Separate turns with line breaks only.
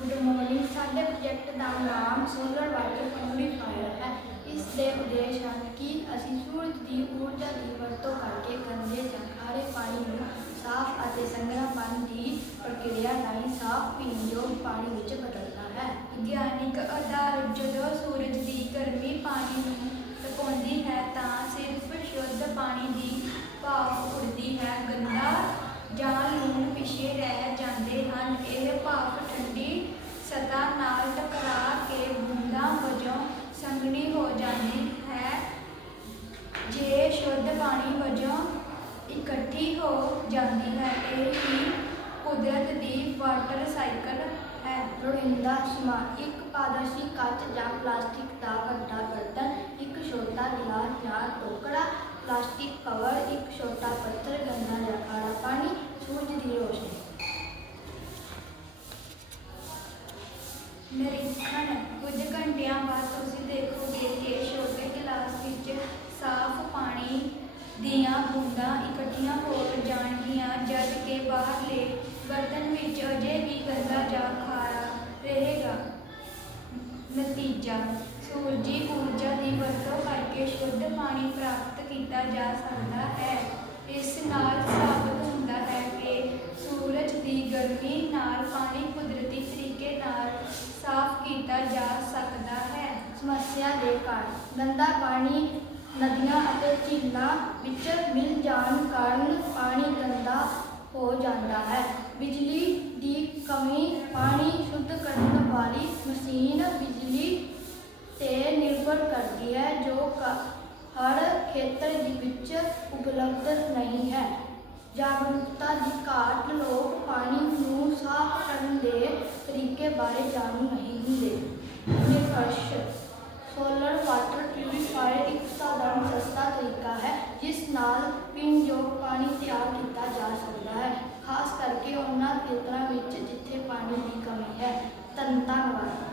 Good morning. ਸਾਡੇ project ਦਾ ਨਾਮ ਸੋਲਰ ਵਾਟਰ ਪਿਊਰੀਫਾਇਰ ਹੈ। ਇਸ ਦੇ ਉਦੇਸ਼ ਹਨ ਕਿ ਅਸੀਂ ਸੂਰਜ ਦੀ ਊਰਜਾ ਦੀ ਵਰਤੋਂ ਕਰਕੇ ਗੰਦੇ ਜਾਂ ਖਾਰੇ ਪਾਣੀ ਨੂੰ ਸਾਫ਼ ਅਤੇ ਸੰਘਣਾਪਨ ਦੀ ਪ੍ਰਕਿਰਿਆ ਰਾਹੀਂ ਸਾਫ਼ ਪੀਣਯੋਗ ਪਾਣੀ ਵਿੱਚ ਬਦਲਣਾ ਹੈ।
ਵਿਗਿਆਨਿਕ ਆਧਾਰ ਜਦੋਂ ਸੂਰਜ ਦੀ ਗਰਮੀ ਪਾਣੀ ਨੂੰ ਤਪਾਉਂਦੀ ਹੈ ਤਾਂ ਸਿਰਫ ਸ਼ੁੱਧ ਪਾਣੀ ਦੀ ਭਾਪ ਉੱਡਦੀ ਹੈ ਗੰਦਾ ਜਾਂ ਲੂਣ ਪਿਛੇ ਰਹਿ ਜਾਂਦੇ ਹਨ ਇਹ ਭਾਪ ਠੰਡੀ ਸਤ੍ਹਾ ਨਾਲ ਟਕਰਾ ਕੇ ਬੂੰਦਾਂ ਵਜੋਂ ਸੰਘਣੀ ਹੋ ਜਾਂਦੀ ਹੈ ਜੇ ਸ਼ੁੱਧ ਪਾਣੀ ਵਜੋਂ ਇਕੱਠੀ ਹੋ ਜਾਂਦੀ ਹੈ। ਇਹ ਹੀ ਕੁਦਰਤ ਦੀ ਵਾਟਰ ਸਾਈਕਲ ਹੈ।
ਲੋੜੀਂਦਾ ਸਮਾਨ, ਇੱਕ ਪਾਰਦਰਸ਼ੀ ਕੱਚ ਜਾਂ ਪਲਾਸਟਿਕ ਦਾ ਵੱਡਾ ਬਰਤਨ, ਇੱਕ ਛੋਟਾ ਗਿਲਾਸ ਜਾਂ ਟੋਕਰਾ, ਪਲਾਸਟਿਕ ਕਵਰ, ਇੱਕ ਛੋਟਾ ਪੱਥਰ, ਗੰਦਾ ਜਾਂ ਖਾਰਾ ਪਾਣੀ, ਸੂਰਜ ਦੀ ਰੋਸ਼ਨੀ।
ਨਿਰੀਖਣ ਕੁਝ ਘੰਟਿਆਂ ਬਾਅਦ ਤੁਸੀਂ ਦੇਖੋਗੇ ਕਿ ਛੋਟੇ ਗਲਾਸ ਵਿੱਚ ਸਾਫ਼ ਪਾਣੀ ਦੀਆਂ ਬੂੰਦਾਂ ਇਕੱਠੀਆਂ ਹੋ ਜਾਣਗੀਆਂ, ਜਦ ਕਿ ਬਾਹਰਲੇ ਬਰਤਨ ਵਿੱਚ ਅਜੇ ਵੀ ਗੰਦਾ ਜਾਂ ਖਾਰਾ ਰਹੇਗਾ। ਨਤੀਜਾ, ਸੂਰਜੀ ਊਰਜਾ ਦੀ ਵਰਤੋਂ ਕਰਕੇ ਸ਼ੁੱਧ ਪਾਣੀ ਪ੍ਰਾਪਤ ਕੀਤਾ ਜਾ ਸਕਦਾ ਹੈ। ਇਸ ਨਾਲ ਸਾਬਤ ਹੁੰਦਾ ਹੈ ਕਿ ਸੂਰਜ ਦੀ ਗਰਮੀ ਨਾਲ ਪਾਣੀ ਕੁਦਰਤੀ ਤਰੀਕੇ ਨਾਲ ਸਾਫ਼ ਕੀਤਾ ਜਾ ਸਕਦਾ ਹੈ।
ਸਮੱਸਿਆ ਦੇ ਕਾਰਨ ਗੰਦਾ ਪਾਣੀ ਨਦੀਆਂ ਅਤੇ ਝੀਲਾਂ ਵਿੱਚ ਮਿਲ ਜਾਣ ਕਾਰਨ ਪਾਣੀ ਗੰਦਾ ਹੋ ਜਾਂਦਾ ਹੈ। ਬਿਜਲੀ ਦੀ ਕਮੀ ਪਾਣੀ ਸ਼ੁੱਧ ਕਰਨ ਵਾਲੀ ਮਸ਼ੀਨ ਬਿਜਲੀ ਤੇ ਨਿਰਭਰ ਕਰਦੀ ਹੈ, ਜੋ ਕ- ਹਰ ਖੇਤਰ ਦੇ ਵਿੱਚ ਉਪਲਬਧ ਨਹੀਂ ਹੈ। ਜਾਗਰੂਕਤਾ ਦੀ ਘਾਟ ਲੋਕ ਪਾਣੀ ਨੂੰ ਸਾਫ਼ ਕਰਨ ਦੇ ਤਰੀਕੇ ਬਾਰੇ ਜਾਣੂ ਨਹੀਂ ਹੁੰਦੇ। ਨਿਰਕਰਸ਼ ਸੋਲਰ ਵਾਟਰ ਪਿਊਰੀਫਾਇਰ ਇੱਕ ਸਾਧਾਰਨ ਸਸਤਾ ਤਰੀਕਾ ਹੈ ਜਿਸ ਨਾਲ ਪੀਣ ਯੋਗ ਪਾਣੀ ਤਿਆਰ ਕੀਤਾ ਜਾ ਸਕਦਾ ਹੈ ਖਾਸ